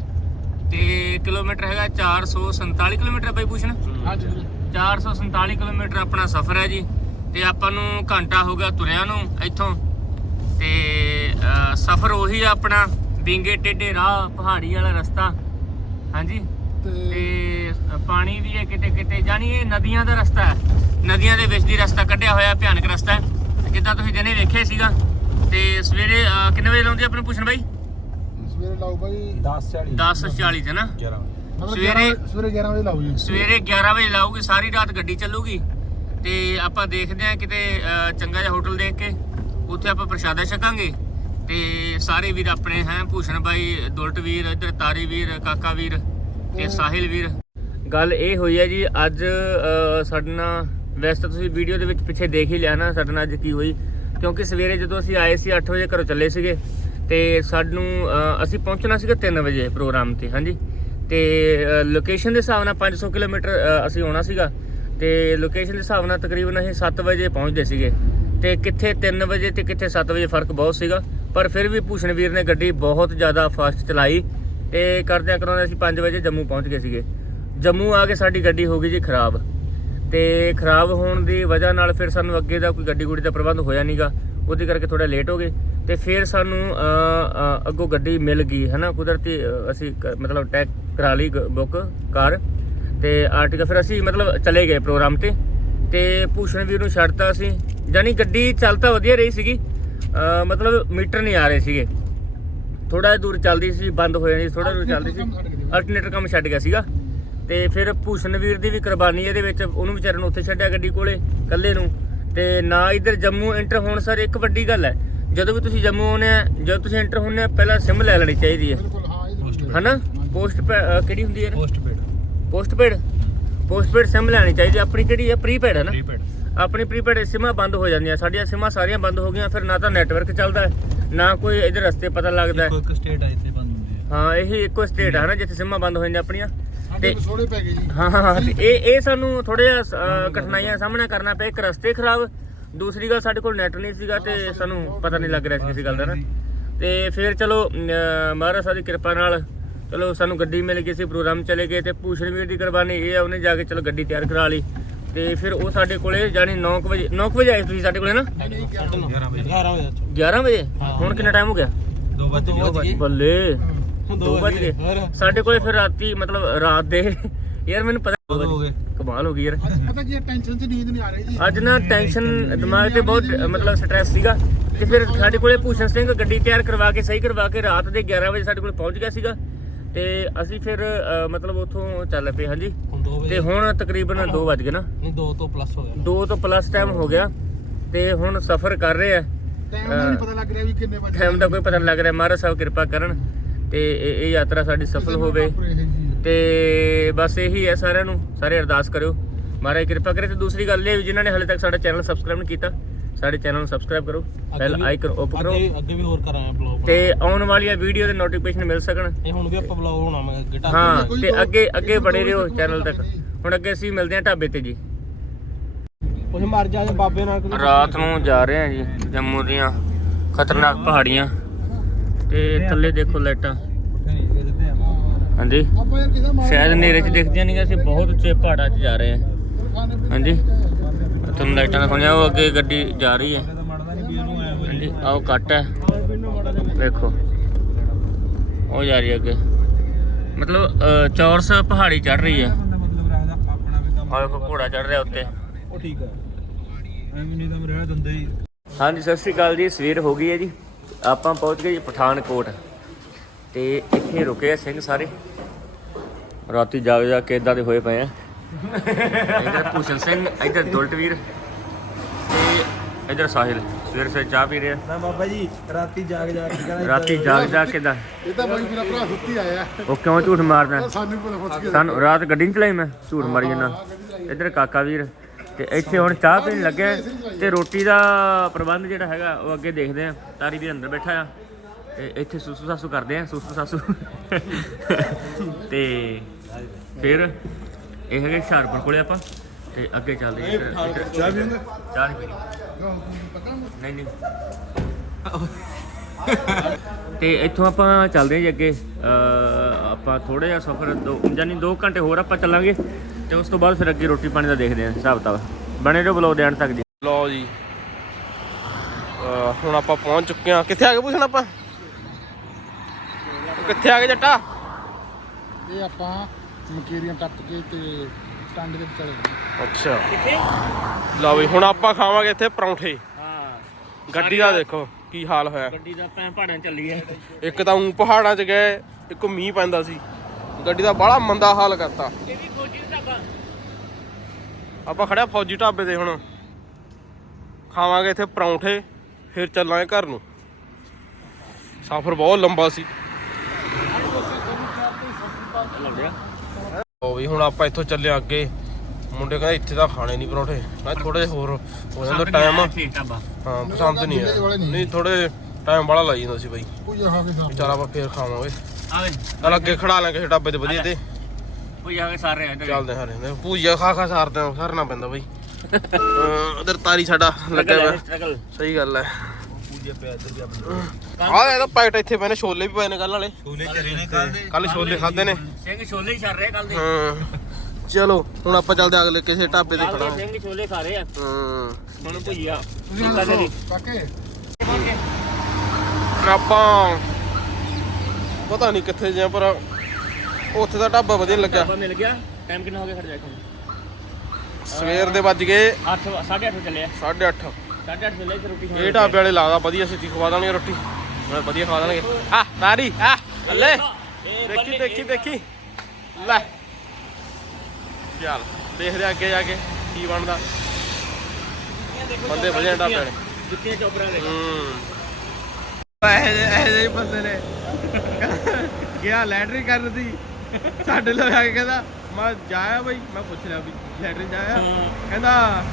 ਤੇ ਕਿਲੋਮੀਟਰ ਹੈਗਾ 447 ਕਿਲੋਮੀਟਰ ਬਾਈ ਪੁੱਛਣਾ ਹਾਂਜੀ 447 ਕਿਲੋਮੀਟਰ ਆਪਣਾ ਸਫ਼ਰ ਹੈ ਜੀ। ਤੇ ਆਪਾਂ ਨੂੰ ਘੰਟਾ ਹੋ ਗਿਆ ਤੁਰਿਆਂ ਨੂੰ ਇੱਥੋਂ। ਤੇ ਸਫ਼ਰ ਉਹੀ ਆ ਆਪਣਾ ਬਿੰਗੇ ਟੇਢੇ ਰਾਹ ਪਹਾੜੀ ਵਾਲਾ ਰਸਤਾ। ਹਾਂਜੀ। ਤੇ ਪਾਣੀ ਵੀ ਹੈ ਕਿਤੇ ਕਿਤੇ ਜਾਨੀ ਇਹ ਨਦੀਆਂ ਦਾ ਰਸਤਾ ਹੈ। ਨਦੀਆਂ ਦੇ ਵਿੱਚ ਦੀ ਰਸਤਾ ਕੱਢਿਆ ਹੋਇਆ ਭਿਆਨਕ ਰਸਤਾ ਹੈ। ਜਿੱਦਾਂ ਤੁਸੀਂ ਦਿਨੇ ਵੇਖਿਆ ਸੀਗਾ। ਤੇ ਸਵੇਰੇ ਕਿੰਨੇ ਵਜੇ ਲਾਉਂਦੀ ਆਪਣੇ ਪੁੱਛਣ ਬਾਈ? ਸਵੇਰੇ ਲਾਓ ਬਾਈ। 10 10:40 ਤੇ ਨਾ? 11 ਮਤਲਬ ਸਵੇਰੇ- 11 ਸਵੇਰੇ 11 ਵਜੇ ਲਾਓ ਜੀ। ਸਵੇਰੇ 11 ਵਜੇ ਲਾਊਗੀ ਸਾਰੀ ਰਾਤ ਗੱਡੀ ਚੱਲੂਗੀ। ਤੇ ਆਪਾਂ ਦੇਖਦੇ ਹਾਂ ਕਿਤੇ ਅਹ, ਚੰਗਾ ਜਿਹਾ ਹੋਟਲ ਦੇਖ ਕੇ। ਉੱਥੇ ਆਪਾਂ ਪ੍ਰਸ਼ਾਦਾ ਛਕਾਂਗੇ। ਤੇ ਸਾਰੇ ਵੀਰ ਆਪਣੇ ਹੈ ਭੂਸ਼ਣ ਬਾਈ ਦੁਲਟ ਵੀਰ ਇੱਧਰ ਤਾਰੀ ਵੀਰ ਕਾਕਾ ਵੀਰ ਤੇ ਸਾਹਿਲ ਵੀਰ। ਗੱਲ ਇਹ ਹੋਈ ਹੈ ਜੀ ਅੱਜ ਅਹ, ਸਾਡੇ ਨਾਲ ਵੈਸੇ ਤਾਂ ਤੁਸੀਂ ਵੀਡੀਓ ਦੇ ਵਿੱਚ ਪਿੱਛੇ ਦੇਖ ਹੀ ਲਿਆ ਨਾ ਸਾਡੇ ਨਾਲ ਅੱਜ ਕੀ ਹੋਈ। ਕਿਉਂਕਿ ਸਵੇਰੇ ਜਦੋਂ ਅਸੀਂ ਆਏ ਸੀ 8 ਵਜੇ ਘਰੋਂ ਚੱਲੇ ਸੀਗੇ। ਤੇ ਸਾਨੂੰ ਅਸੀਂ ਪਹੁੰਚਣਾ ਸੀਗਾ 3 ਵਜੇ ਪ੍ਰੋਗਰਾਮ ਤੇ, ਹਾਂਜੀ। ਤੇ ਲੋਕੇਸ਼ਨ ਦੇ ਹਿਸਾਬ ਨਾਲ 500 ਕਿਲੋਮੀਟਰ ਅਸੀਂ ਆਉਣਾ ਸੀਗਾ। ਤੇ ਲੋਕੇਸ਼ਨ ਦੇ ਹਿਸਾਬ ਨਾਲ ਤਕਰੀਬਨ ਅਸੀਂ 7 ਵਜੇ ਪਹੁੰਚਦੇ ਸੀਗੇ। ਤੇ ਕਿੱਥੇ 3 ਵਜੇ ਤੇ ਕਿੱਥੇ 7 ਵਜੇ ਫ਼ਰਕ ਬਹੁਤ ਸੀਗਾ। ਪਰ ਫਿਰ ਵੀ ਭੂਸ਼ਣ ਵੀਰ ਨੇ ਗੱਡੀ ਬਹੁਤ ਜ਼ਿਆਦਾ ਫਾਸਟ ਚਲਾਈ ਤੇ ਕਰਦਿਆਂ ਕਰਾਉਂਦੇ ਅਸੀਂ 5 ਵਜੇ ਜੰਮੂ ਪਹੁੰਚ ਗਏ ਸੀਗੇ। ਜੰਮੂ ਆ ਕੇ ਸਾਡੀ ਗੱਡੀ ਹੋ ਗਈ ਜੀ ਖਰਾਬ। ਤੇ ਖਰਾਬ ਹੋਣ ਦੀ ਵਜ੍ਹਾ ਨਾਲ ਫਿਰ ਸਾਨੂੰ ਅੱਗੇ ਦਾ ਕੋਈ ਗੱਡੀ ਗੁੱਡੀ ਦਾ ਪ੍ਰਬੰਧ ਹੋਇਆ ਨਹੀਂਗਾ ਉਹਦੇ ਕਰਕੇ ਥੋੜਾ ਲੇਟ ਹੋ ਗਏ। ਤੇ ਫਿਰ ਸਾਨੂੰ ਅੱਗੋਂ ਗੱਡੀ ਮਿਲ ਗਈ ਹਨਾ? ਕੁਦਰਤੀ ਅਸੀਂ ਮਤਲਬ ਟੈਕ ਕਰਾ ਲਈ ਬੁੱਕ ਕਾਰ। ਤੇ ਆਰਟੀਕਲ ਫਿਰ ਅਸੀਂ ਮਤਲਬ ਚਲੇ ਗਏ ਪ੍ਰੋਗਰਾਮ ਤੇ। ਤੇ ਭੂਸ਼ਣ ਵੀਰ ਨੂੰ ਛੱਡਤਾ ਅਸੀਂ। ਜਾਨੀ ਗੱਡੀ ਚੱਲ ਤਾਂ ਵਧੀਆ ਰਹੀ ਸੀਗੀ। ਮਤਲਬ ਮੀਟਰ ਨਹੀਂ ਆ ਰਹੇ ਸੀਗੇ। ਥੋੜਾ ਦੂਰ ਚੱਲਦੀ ਸੀ ਬੰਦ ਹੋ ਜਾਂਦੀ ਥੋੜਾ ਦੂਰ ਚੱਲਦੀ ਸੀ। ਅਲਟਰਨੇਟਰ ਕੰਮ ਛੱਡ ਗਿਆ ਸੀਗਾ। ਤੇ ਫਿਰ ਭੂਸ਼ਣ ਵੀਰ ਦੀ ਵੀ ਕੁਰਬਾਨੀ ਇਹਦੇ ਵਿੱਚ ਉਹਨੂੰ ਵਿਚਾਰੇ ਨੂੰ ਉੱਥੇ ਛੱਡਿਆ ਗੱਡੀ ਕੋਲੇ ਇਕੱਲੇ ਨੂੰ। ਤੇ ਨਾ ਇੱਧਰ ਜੰਮੂ ਐਂਟਰ ਹੋਣ ਸਰ ਇੱਕ ਵੱਡੀ ਗੱਲ ਹੈ। ਜਦੋਂ ਵੀ ਤੁਸੀਂ ਜੰਮੂ ਆਉਂਦੇ ਆ ਜਦੋਂ ਤੁਸੀਂ ਐਂਟਰ ਆ ਪਹਿਲਾਂ ਸਿਮ ਲੈ ਲੈਣੀ ਚਾਹੀਦੀ ਹੈ ਬਿਲਕੁਲ ਹਾਂ ਇਹ ਹਨਾ? ਪੋਸਟ ਕਿਹੜੀ ਹੁੰਦੀ ਹੈ ਪੋਸਟਪੇਡ ਪੋਸਟਪੇਡ ਪੋਸਟਪੇਡ ਸਿਮ ਲੈਣੀ ਚਾਹੀਦੀ ਹੈ। ਆਪਣੀ ਕਿਹੜੀ ਹੈ ਪ੍ਰੀਪੇਡ ਹੈ ਨਾ? ਪ੍ਰੀਪੇਡ ਆਪਣੀ ਪ੍ਰੀਪੇਡ ਸਿਮਾਂ ਬੰਦ ਹੋ ਜਾਂਦੀਆਂ। ਸਾਡੀਆਂ ਸਿਮਾਂ ਸਾਰੀਆਂ ਬੰਦ ਹੋ ਗਈਆਂ। ਫਿਰ ਨਾ ਤਾਂ ਨੈਟਵਰਕ ਚੱਲਦਾ ਹੈ, ਨਾ ਕੋਈ ਇਧਰ ਰਸਤੇ ਪਤਾ ਲੱਗਦਾ ਹੈ। ਇੱਕ ਸਟੇਟ ਆ ਇੱਥੇ ਬੰਦ ਹੁੰਦੀ ਹੈ। ਹਾਂ ਇਹੀ ਇੱਕੋ ਸਟੇਟ ਹੈ ਨਾ ਜਿੱਥੇ ਸਿਮਾਂ ਬੰਦ ਹੋ ਜਾਂਦੀਆਂ ਆਪਣੀਆਂ। ਸਾਡੇ ਵਿਛੋੜੇ ਪੈ ਗਏ ਜੀ। ਹਾਂ ਹਾਂ ਹਾਂ, ਤੇ ਇਹ ਇਹ ਸਾਨੂੰ ਥੋੜੇ ਕਠਿਨਾਈਆਂ ਦਾ ਸਾਹਮਣਾ ਕਰਨਾ ਪਿਆ। ਇੱਕ ਰਸਤੇ ਖਰਾਬ ਦੂਸਰੀ ਗੱਲ ਸਾਡੇ ਕੋਲ ਨੈਟ ਨਹੀਂ ਸੀਗਾ ਤੇ ਸਾਨੂੰ ਪਤਾ ਨਹੀਂ ਲੱਗ ਰਿਹਾ ਸੀ ਕਿਸੇ ਗੱਲ ਦਾ ਨਾ। ਤੇ ਫਿਰ ਚਲੋ ਮਹਾਰਾਜ ਸਾਹਿਬ ਦੀ ਕਿਰਪਾ ਨਾਲ ਚਲੋ ਸਾਨੂੰ ਗੱਡੀ ਮਿਲ ਗਈ ਸੀ ਪ੍ਰੋਗਰਾਮ ਚਲੇ ਗਏ ਤੇ ਭੂਸ਼ਣ ਵੀਰ ਦੀ ਕੁਰਬਾਨੀ ਇਹ ਆ ਉਹਨੇ ਜਾ ਕੇ ਚਲੋ ਗੱਡੀ ਤਿਆਰ ਕਰਾ ਲਈ। ਤੇ ਫਿਰ ਉਹ ਸਾਡੇ ਕੋਲੇ ਜਾਨੀ 9 ਵਜੇ 9 ਵਜੇ ਆਏ ਤੁਸੀਂ ਸਾਡੇ ਕੋਲੇ ਨਾ? 11 ਵਜੇ? 11 ਵਜੇ 11 ਵਜੇ ਹੁਣ ਕਿੰਨਾ ਟਾਈਮ ਹੋ ਗਿਆ? 2 ਵਜੇ ਬੱਲੇ ਹੁਣ ਦੋ ਵੱਜ ਗਏ। ਸਾਡੇ ਕੋਲੇ ਫਿਰ ਰਾਤੀ ਮਤਲਬ ਰਾਤ ਦੇ ਯਾਰ ਮੈਨੂੰ ਪਤਾ ਹੋ ਗਏ। ਕਮਾਲ ਹੋ ਗਈ ਯਾਰ। ਅੱਜ ਪਤਾ ਕੀ ਟੈਨਸ਼ਨ ਚ ਨੀਂਦ ਨਹੀਂ ਆ ਰਹੀ ਜੀ। ਅੱਜ ਨਾ ਟੈਨਸ਼ਨ ਦਿਮਾਗ ਤੇ ਬਹੁਤ ਮਤਲਬ ਸਟ੍ਰੈਸ ਸੀਗਾ। ਤੇ ਫਿਰ ਸਾਡੇ ਕੋਲੇ ਭੂਸ਼ਣ ਸਿੰਘ ਗੱਡੀ ਤਿਆਰ ਕਰਵਾ ਕੇ ਸਹੀ ਕਰਵਾ ਕੇ ਰਾਤ ਦੇ 11 ਵਜੇ ਸਾਡੇ ਕੋਲੇ ਪਹੁੰਚ ਗਿਆ ਸੀਗਾ। ਤੇ ਅਸੀਂ ਫਿਰ ਮਤਲਬ ਉੱਥੋਂ ਚੱਲ ਪਏ ਹਾਂਜੀ। ਹੁਣ 2 ਤੇ ਹੁਣ ਤਕਰੀਬਨ 2 ਵਜ ਗਏ ਨਾ। ਨਹੀਂ 2 ਤੋਂ ਪਲੱਸ ਹੋ ਗਿਆ। 2 ਤੋਂ ਪਲੱਸ ਟਾਈਮ ਹੋ ਗਿਆ। ਤੇ ਹੁਣ ਸਫ਼ਰ ਕਰ ਰਹੇ ਆ। ਟਾਈਮ ਦਾ ਨਹੀਂ ਪਤਾ ਲੱਗ ਰਿਹਾ ਵੀ ਕਿੰਨੇ ਵਜੇ ਟਾਈਮ ਦਾ ਕੋਈ ਪਤਾ ਨਹੀਂ ਲੱਗ ਰਿਹਾ। ਮਹਾਰਾਜ ਸਾਹਿਬ ਕਿਰਪਾ ਕਰਨ। ਤੇ ਇਹ ਇਹ ਯਾਤਰਾ ਸਾਡੀ ਸਫਲ ਹੋਵੇ। ਤੇ ਬਸ ਇਹੀ ਹੈ ਸਾਰਿਆਂ ਨੂੰ ਸਾਰੇ ਅਰਦਾਸ ਕਰਿਓ। ਮਹਾਰਾਜ ਕਿਰਪਾ ਕਰੇ ਤੇ ਦੂਸਰੀ ਗੱਲ ਇਹ ਵੀ ਜਿਨ੍ਹਾਂ ਨੇ ਹਾਲੇ ਤੱਕ ਸਾਡਾ ਚੈਨਲ ਸਬਸਕ੍ਰਾਈਬ ਨਹੀਂ ਕੀਤਾ ਸਾਡੇ ਚੈਨਲ ਨੂੰ ਸਬਸਕ੍ਰਾਈਬ ਕਰੋ। ਬੈਲ ਆਈਕਨ ਓਪਨ ਕਰੋ। ਅੱਗੇ ਵੀ ਹੋਰ ਕਰਾਂਗੇ ਬਲੌਗ ਤੇ ਆਉਣ ਵਾਲੀਆਂ ਵੀਡੀਓ ਦੇ ਨੋਟੀਫਿਕੇਸ਼ਨ ਮਿਲ ਸਕਣ। ਇਹ ਹੁਣ ਵੀ ਆਪਾਂ ਬਲੌਗ ਹੋਣਾ ਮੈਂ ਗਿਟਾਰ ਹਾਂ ਤੇ। ਅੱਗੇ ਅੱਗੇ ਬਣੇ ਰਹੋ ਚੈਨਲ ਤੱਕ। ਹੁਣ ਅੱਗੇ ਅਸੀਂ ਮਿਲਦੇ ਹਾਂ ਢਾਬੇ ਤੇ ਜੀ। ਕੁਝ ਮਰ ਜਾ ਜੇ ਬਾਬੇ ਨਾਲ ਰਾਤ ਨੂੰ ਜਾ ਰਹੇ ਹਾਂ ਜੀ ਜੰਮੂ ਦੀਆਂ ਖਤਰਨਾਕ ਪਹਾੜੀਆਂ। ਤੇ ਥੱਲੇ ਦੇਖੋ ਲਾਈਟਾਂ। ਹਾਂਜੀ। ਆਪਾਂ ਯਾਰ ਕਿਸੇ ਮਾਰ ਸ਼ਾਇਦ ਹਨੇਰੇ 'ਚ ਦਿਖਦੀਆਂ ਨਹੀਂ ਅਸੀਂ ਬਹੁਤ ਉੱਚੇ ਪਹਾੜਾਂ 'ਚ ਜਾ ਰਹੇ ਹਾਂ। ਹਾਂਜੀ। ਤੁਹਾਨੂੰ ਲਾਈਟਾਂ ਦਿਖਾਉਣੀਆਂ ਉਹ ਅੱਗੇ ਗੱਡੀ ਜਾ ਰਹੀ ਹੈ। ਹਾਂਜੀ ਆਹ ਕੱਟ ਹੈ। ਵੇਖੋ। ਉਹ ਜਾ ਰਹੀ ਹੈ ਅੱਗੇ। ਮਤਲਬ ਚੌਰਸ ਪਹਾੜੀ ਚੜ ਰਹੀ ਹੈ। ਆਹ ਵੇਖੋ ਘੋੜਾ ਚੜ ਰਿਹਾ ਉੱਤੇ। ਉਹ ਠੀਕ ਹੈ। ਐਵੇਂ ਨਹੀਂ ਤਾਂ ਮੇਰੇ ਦੰਦੇ ਹੀ। ਹਾਂਜੀ ਸਤਿ ਸ਼੍ਰੀ ਅਕਾਲ ਜੀ ਸਵੇਰ ਹੋ ਗਈ ਹੈ ਜੀ। ਆਪਾਂ ਪਹੁੰਚ ਗਏ ਜੀ ਪਠਾਨਕੋਟ। ਤੇ ਇੱਥੇ ਰੁਕੇ ਆ ਸਿੰਘ ਸਾਰੇ। ਰਾਤੀ ਜਾਗ ਜਾ ਕੇ ਇਦਾਂ ਦੇ ਹੋਏ ਪਏ ਆ। ਇਧਰ ਭੂਸ਼ਣ ਸਿੰਘ ਇਧਰ ਦੁਲਟਵੀਰ ਤੇ ਇਧਰ ਸਾਹਿਲ ਸਵੇਰ ਸਵੇਰ ਚਾਹ ਪੀ ਰਹੇ ਆ। ਨਾ ਬਾਬਾ ਜੀ ਰਾਤੀ ਜਾਗ ਜਾ ਕੇ ਕਹਿੰਦਾ ਰਾਤੀ ਜਾਗ ਜਾ ਕੇ ਦਾ ਇਹ ਤਾਂ ਬਾਈ ਮੇਰਾ ਭਰਾ ਸੁੱਤੀ ਆਇਆ। ਉਹ ਕਿਉਂ ਝੂਠ ਮਾਰਦਾ? ਸਾਨੂੰ ਪਤਾ ਪੁੱਛ ਕੇ ਸਾਨੂੰ ਰਾਤ ਗੱਡੀ ਚਲਾਈ ਮੈਂ ਝੂਠ ਮਾਰੀ ਜਾਂਦਾ ਇਧਰ ਕਾਕਾ ਵੀਰ ਤੇ ਇੱਥੇ ਹੁਣ ਚਾਹ ਪੀਣ ਲੱਗੇ ਤੇ ਰੋਟੀ ਦਾ ਪ੍ਰਬੰਧ ਜਿਹੜਾ ਹੈਗਾ ਉਹ ਅੱਗੇ ਦੇਖਦੇ ਆ। ਤਾਰੀ ਵੀ ਅੰਦਰ ਬੈਠਾ ਆ। ਇੱਥੇ ਸੁਸੂ ਸਾਸੂ ਕਰਦੇ ਆ ਸੁਸੂ ਸਾਸੂ। ਤੇ ਫਿਰ ਇਹ ਹੈਗੇ ਹੁਸ਼ਿਆਰਪੁਰ ਕੋਲੇ ਆਪਾਂ ਤੇ ਅੱਗੇ ਚੱਲਦੇ ਆ ਇੱਧਰ- ਇੱਧਰ- ਚਾਹ ਵੀ ਹੁੰਦਾ ਚਾਹ ਨਹੀਂ ਪੀਣੀ। ਨਹੀਂ ਨਹੀਂ। ਤੇ ਇੱਥੋਂ ਆਪਾਂ ਚੱਲਦੇ ਹਾਂ ਜੀ ਅੱਗੇ। ਅਹ ਆਪਾਂ ਥੋੜਾ ਜਿਹਾ ਸਫ਼ਰ ਦੋ ਯਾਨੀ 2 ਘੰਟੇ ਹੋਰ ਆਪਾਂ ਚੱਲਾਂਗੇ ਤੇ ਉਸ ਤੋਂ ਬਾਅਦ ਫਿਰ ਅੱਗੇ ਰੋਟੀ ਪਾਣੀ ਦਾ ਦੇਖਦੇ ਹਾਂ ਹਿਸਾਬ ਕਿਤਾਬ। ਬਣੇ ਰਹੋ ਬਲੌਗ ਦੇ ਐਂਡ ਤੱਕ ਜੀ। ਲਓ ਜੀ। ਅਹ ਹੁਣ ਆਪਾਂ ਪਹੁੰਚ ਚੁੱਕੇ ਹਾਂ। ਕਿੱਥੇ ਆ ਗਏ ਪੁੱਛਣਾ ਆਪਾਂ? ਕਿੱਥੇ ਆ ਗਏ ਜੱਟਾ? ਇਹ ਆਪਾਂ ਮਕੇਰੀਆਂ ਟੱਪ ਕੇ ਤੇ ਸਟੈਂਡ ਦੇ ਚਲੇ ਗਏ। ਅੱਛਾ। ਕਿੱਥੇ? ਲਓ ਵੀ ਹੁਣ ਆਪਾਂ ਖਾਵਾਂਗੇ ਇੱਥੇ ਪਰੌਂਠੇ। ਹਾਂ। ਗੱਡੀ ਦਾ ਦੇਖੋ ਕੀ ਹਾਲ ਹੋਇਆ। ਗੱਡੀ ਦਾ ਪੈ ਪਹਾੜਾਂ ਚੱਲੀ ਹੈ ਇੱਕ ਤਾਂ ਉਂ ਪਹਾੜਾਂ 'ਚ ਗਏ ਇੱਕ ਮੀਂਹ ਪੈਂਦਾ ਸੀ। ਗੱਡੀ ਦਾ ਬੜਾ ਮੰਦਾ ਹਾਲ ਕਰਤਾ। ਇਹ ਵੀ ਫੌਜੀ ਦਾ ਢਾਬਾ। ਆਪਾਂ ਖੜਿਆ ਫੌਜੀ ਢਾਬੇ ਤੇ ਹੁਣ। ਖਾਵਾਂਗੇ ਇੱਥੇ ਪਰੌਂਠੇ ਫਿਰ ਚੱਲਾਂਗੇ ਘਰ ਨੂੰ। ਸਫ਼ਰ ਬਹੁਤ ਲੰਬਾ ਸੀ। ਉਹ ਵੀ ਹੁਣ ਆਪਾਂ ਇੱਥੋਂ ਚੱਲੇ ਅੱਗੇ। ਮੁੰਡੇ ਕਹਿੰਦੇ ਇੱਥੇ ਤਾਂ ਖਾਣੇ ਨਹੀਂ ਪਰੌਂਠੇ। ਮੈਂ ਥੋੜੇ ਜਿਹਾ ਹੋਰ ਹੋ ਜਾਂਦਾ ਟਾਈਮ ਹਾਂ ਪਸੰਦ ਨਹੀਂ ਵਾਲੇ ਹੈ ਨਹੀਂ। ਥੋੜੇ ਟਾਈਮ ਬੜਾ ਲਾਈ ਜਾਂਦਾ ਸੀ ਬਾਈ। ਕੋਈ ਆ ਕੇ ਆਪਾਂ ਫੇਰ ਖਾਵਾਂਗੇ। ਆਵੇ ਚੱਲ ਅੱਗੇ ਖੜਾ ਲਾਂਗੇ ਕਿਸੇ ਢਾਬੇ ਤੇ ਵਧੀਆ ਤੇ। ਉਹ ਜਾ ਕੇ ਸਾਰੇ ਇੱਧਰ। ਚੱਲਦੇ ਹਾਰੇ ਨੇ ਪੂਜਾ ਖਾ ਖਾ ਸਾਰਦੇ ਆ ਸਰਨਾ ਪੈਂਦਾ ਬਾਈ। ਉਧਰ ਤਾਰੀ ਸਾਡਾ ਲੱਗਾ ਹੋਇਆ। ਸਟਰਗਲ ਸਹੀ ਗੱਲ ਹੈ। ਪੂਜਾ ਪਿਆ ਇੱਧਰ ਵੀ ਆਪਣਾ। ਆਹ ਇਹਦਾ ਪੈਕਟ ਇੱਥੇ ਪਏ ਨੇ ਛੋਲੇ ਵੀ ਪਏ ਨੇ ਕੱਲ ਵਾਲੇ। ਛੋਲੇ ਚਰੇ ਨੇ ਕੱਲ ਛੋਲੇ ਖਾਦੇ ਨੇ। ਸਿੰਘ ਛੋਲੇ ਹੀ ਛੱਡ ਰਹੇ ਕੱਲ ਦੇ। ਹਾਂ। ਚਲੋ ਹੁਣ ਆਪਾਂ ਚੱਲਦੇ ਅਗਲੇ ਕਿਸੇ ਢਾਬੇ ਤੇ ਕੱਲ ਖੜਾ ਸਿੰਘ ਛੋਲੇ ਖਾ ਰਹੇ ਆ। ਹਾਂ। ਹੁਣ ਦੱਸੋ ਕਾਕੇ। ਆਪਾਂ ਪਤਾ ਨਹੀਂ ਕਿੱਥੇ ਜਾਂ ਪਰ ਉੱਥੇ ਦਾ ਢਾਬਾ ਵਧੀਆ ਲੱਗਿਆ ਢਾਬਾ ਮਿਲ ਗਿਆ। ਟਾਈਮ ਕਿੰਨਾ ਹੋ ਗਿਆ ਖੜ ਜਾ ਕੇ ਸਵੇਰ ਦੇ ਵੱਜ ਗਏ। 8 8:30 ਚੱਲੇ ਆ। 8:30 8:30 ਚੱਲੇ ਤੇ ਰੋਟੀ ਇਹ ਢਾਬੇ ਵਾਲੇ ਲਾਦਾ ਵਧੀਆ ਸਿੱਧੀ ਖਵਾ ਦੇਣਗੇ ਰੋਟੀ। ਨਾਲੇ ਵਧੀਆ ਖਵਾ ਦੇਣਗੇ। ਆ ਨਾਰੀ ਆ ਅੱਲੇ। ਦੇਖੀ ਦੇਖੀ ਦੇਖੀ। ਲੈ। ਚੱਲ ਦੇਖਦੇ ਆ ਅੱਗੇ ਜਾ ਕੇ ਕੀ ਬਣਦਾ। ਬੰਦੇ ਵਧੀਆ ਢਾਬੇ ਵਾਲੇ। ਜੁੱਤੀਆਂ ਚੋਬਰਾਂ ਦੇ ਹੂੰ। ਇਹ ਇਹ ਬੰਦੇ ਨੇ। ਗਿਆ ਲੈਟਰਿੰਗ ਕਰਨ ਦੀ। ਸਾਡੇ ਲਈ ਆ ਕੇ ਕਹਿੰਦਾ ਮੈਂ ਜਾਇਆ ਬਈ। ਮੈਂ ਪੁੱਛ ਲਿਆ ਵੀ ਲੈਟਰਿੰਗ ਜਾਇਆ ਕਹਿੰਦਾ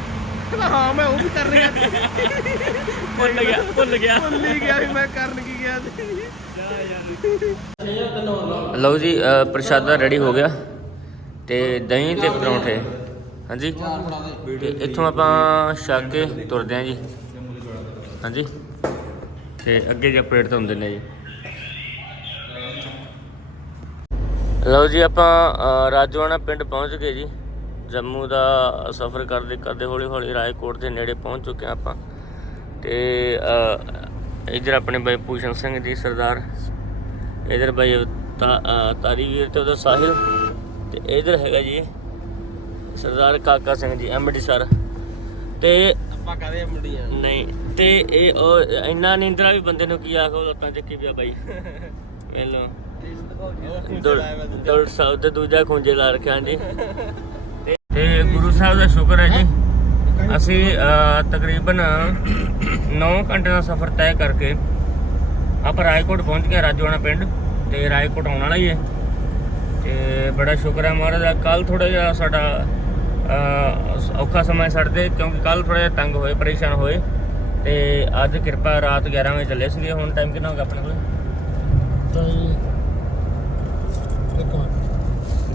ਕਹਿੰਦਾ ਹਾਂ ਮੈਂ ਉਹ ਵੀ ਕਰ ਰਿਹਾ ਭੁੱਲ ਗਿਆ ਭੁੱਲ ਗਿਆ। ਭੁੱਲ ਹੀ ਗਿਆ ਵੀ ਮੈਂ ਕਰਨ ਕੀ ਗਿਆ ਸੀ। ਲਓ ਜੀ ਅ, ਪ੍ਰਸ਼ਾਦਾ ਰੈਡੀ ਹੋ ਗਿਆ ਤੇ ਦਹੀਂ ਤੇ ਪਰੌਂਠੇ। ਹਾਂਜੀ? ਤੇ ਇੱਥੋਂ ਆਪਾਂ ਛੱਕ ਕੇ ਤੁਰਦੇ ਆਂ ਜੀ। ਹਾਂਜੀ? ਤੇ ਅੱਗੇ ਜਾ ਪਲੇਟ ਤੋਂ ਹੁੰਦੇ ਨੇ ਜੀ। ਲਓ ਜੀ ਆਪਾਂ ਅ, ਰਾਜੋਆਣਾ ਪਿੰਡ ਪਹੁੰਚ ਗਏ ਜੀ। ਜੰਮੂ ਦਾ ਸਫ਼ਰ ਕਰਦੇ ਕਰਦੇ ਹੌਲੀ ਹੌਲੀ ਰਾਏਕੋਟ ਦੇ ਨੇੜੇ ਪਹੁੰਚ ਚੁੱਕੇ ਹਾਂ ਆਪਾਂ। ਤੇ ਇੱਧਰ ਆਪਣੇ ਬਾਈ ਭੂਸ਼ਣ ਸਿੰਘ ਜੀ ਸਰਦਾਰ। ਇਧਰ ਬਾਈ ਤਾ- ਅ, ਤਾਰੀ ਵੀਰ ਤੇ ਉਹਦਾ ਸਾਹਿਲ। ਤੇ ਇਧਰ ਹੈਗਾ ਜੀ ਸਰਦਾਰ ਕਾਕਾ ਸਿੰਘ ਜੀ ਐਮਡੀ ਸਰ। ਤੇ ਆਪਾਂ ਕਹਦੇ ਮੁੰਡੀਆਂ ਨਹੀਂ ਤੇ ਇਹ ਉਹ ਇੰਨਾ ਨੀਂਦਰਾ ਵੀ ਬੰਦੇ ਨੂੰ ਕੀ ਆਖੋ ਲੱਤਾਂ ਚੱਕੀ ਪਿਆ ਬਾਈ। ਵੇਲੋ ਦੁਲ ਸਾਹਿਬ ਤੇ ਦੂਜਾ ਖੁੰਝੇ ਲਾ ਰੱਖਿਆ ਜੀ। ਤੇ- ਗੁਰੂ ਸਾਹਿਬ ਦਾ ਸ਼ੁਕਰ ਹੈ ਜੀ। ਅਸੀਂ ਤਕਰੀਬਨ 9 ਘੰਟੇ ਦਾ ਸਫ਼ਰ ਤੈਅ ਕਰਕੇ ਆਪਾਂ ਰਾਏਕੋਟ ਪਹੁੰਚ ਗਏ ਰਾਜੋਆਣਾ ਪਿੰਡ ਤੇ ਰਾਏਕੋਟ ਆਉਣ ਵਾਲਾ ਹੀ ਹੈ। ਤੇ ਬੜਾ ਸ਼ੁਕਰ ਹੈ ਮਹਾਰਾਜ ਦਾ। ਕੱਲ ਥੋੜਾ ਜਿਹਾ ਸਾਡਾ ਔਖਾ ਸਮਾਂ ਸਾਡੇ ਤੇ ਕਿਉਂਕਿ ਕੱਲ ਥੋੜਾ ਜਿਹਾ ਤੰਗ ਹੋਏ ਪਰੇਸ਼ਾਨ ਹੋਏ। ਤੇ ਅੱਜ ਕਿਰਪਾ ਰਾਤ 11 ਵਜੇ ਚੱਲੇ ਸੀਗੇ। ਹੁਣ ਟਾਈਮ ਕਿੰਨਾ ਹੋ ਗਿਆ ਆਪਣੇ ਕੋਲ? ਤਾਂ ਜੀ ਇੱਕ